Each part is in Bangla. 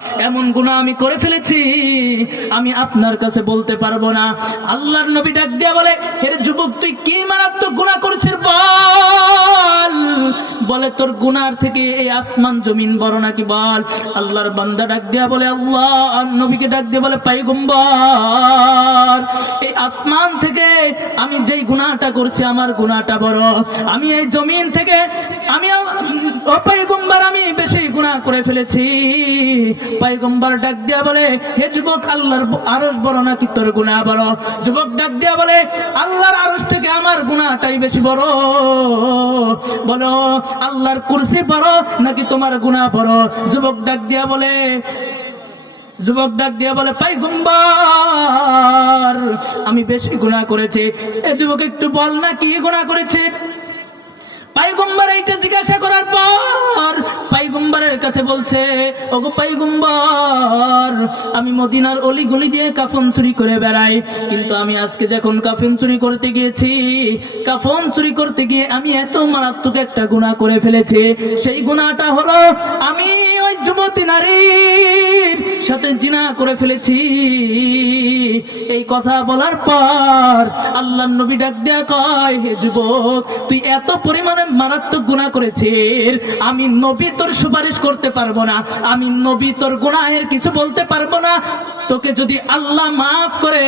এমন গুনাহ আমি করে ফেলেছি আমি আপনার কাছে বলতে পারবো না। আল্লাহর নবী ডাক দিয়া বলে, হে যুবক, তুই কি মারাত্মক গুনাহ করেছিস বল। বলে, তোর গুনার থেকে এই আসমান জমিন বড় নাকি বল। আল্লাহর বান্দা ডাক দিয়া বলে, আল্লাহ নবীকে ডাক দিয়ে বলে, পয়গম্বর, এই আসমান থেকে আমি যেই গুনাহটা করছি আমার গুনাহটা বড়, আমি এই জমিন থেকে আমি পয়গম্বর আমি বেশি গুনাহ করে ফেলেছি। পয়গম্বর ডাক দিয়া বলে, হে যুবক, আল্লাহর আরশ বড় নাকি তোর গুনাহ বড়। যুবক ডাক দিয়া বলে, আল্লাহর আরশ থেকে আমার গুনাহটাই বেশি বড়। বলো, আল্লাহর কুরসি বড় নাকি তোমার গুনাহ বড়? যুবক ডাক দিয়া বলে, পয়গম্বর, আমি বেশি গুনাহ করেছি। এ যুবক, একটু বল না কি গুনাহ করেছে। পয়গম্বর এইটা জিজ্ঞাসা করার পর পয়গম্বরের কাছে বলছে, ওগো পয়গম্বর, আমি মদিনার অলিগলি দিয়ে কাফন চুরি করে বেড়াই, কিন্তু আমি আজকে যখন কাফন চুরি করতে গিয়ে আমি এত মারাত্মক একটা গুনাহ করে ফেলেছি। সেই গুনাহটা হলো আমি ওই যুবতী নারীর সাথে জিনা করে ফেলেছি। এই কথা বলার পর আল্লাহর নবী ডাক দেয়া কয়, হে যুবক, তুই এত পরিমাণে মারাত্মক গুনাহ করেছিস, আমি নবী তোর সুপারিশ করতে পারবো না, আমি নবী তোর গুনাহের কিছু বলতে পারবো না। তোকে যদি আল্লাহ মাফ করে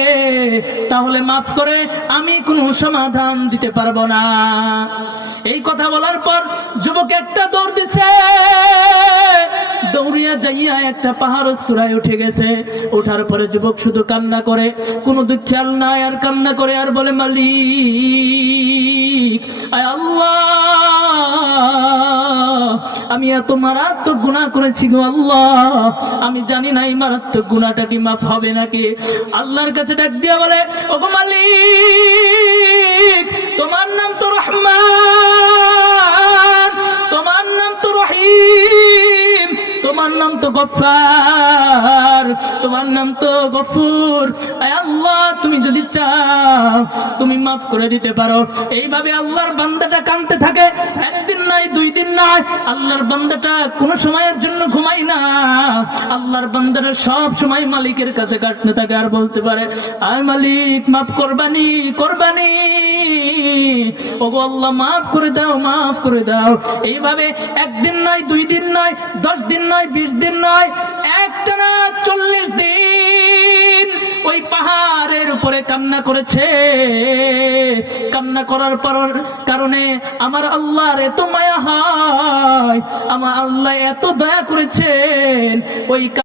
তাহলে মাফ করে, আমি কোনো সমাধান দিতে পারবো না। এই কথা বলার পর যুবক একটা দৌড় দিছে, দৌড়িয়া যাইয়া একটা পাহাড় চূড়ায় উঠে গেছে। ওঠার পরে যুবক শুধু কান্না করে, কোনো দুঃখ খেয়াল নাই, আর কান্না করে আর বলে, মালিক, আয় আল্লাহ, আমি এত মারাত্মক গুনাহ করেছি গো আল্লাহ, আমি জানি না এই মারাত্মক গুনাহটা কি মাফ হবে নাকি। আল্লাহর কাছে ডাক দিয়া বলে, ওগো মালিক, তোমার নাম তো রহমান, তোমার নাম তো রহিম, তোমার নাম তো গফফার, তোমার নাম তো গফুর। আয় আল্লাহ, তুমি যদি চাও তুমি মাফ করে দিতে পারো। এইভাবে আল্লাহর বান্দাটা কাঁদতে থাকে। একদিন নয়, দুই দিন নয়, আল্লাহর বান্দাটা কোনো সময়ের জন্য ঘুমায় না। আল্লাহর বান্দাটা সব সময় মালিকের কাছে কাটতে থাকে আর বলতে পারে, আয় মালিক, মাফ করবানি, ওগো আল্লাহ, মাফ করে দাও, মাফ করে দাও। এইভাবে একদিন নয়, দুই দিন নয়, 10 দিন নয়, 20 দিন নয়, একটানা 40 দিন ওই পাহাড়ের উপরে কান্না করেছে। কান্না করার পর কারণে আমার আল্লাহর এত মায়া হয়, আমার আল্লাহ এত দয়া করেছেন, ওই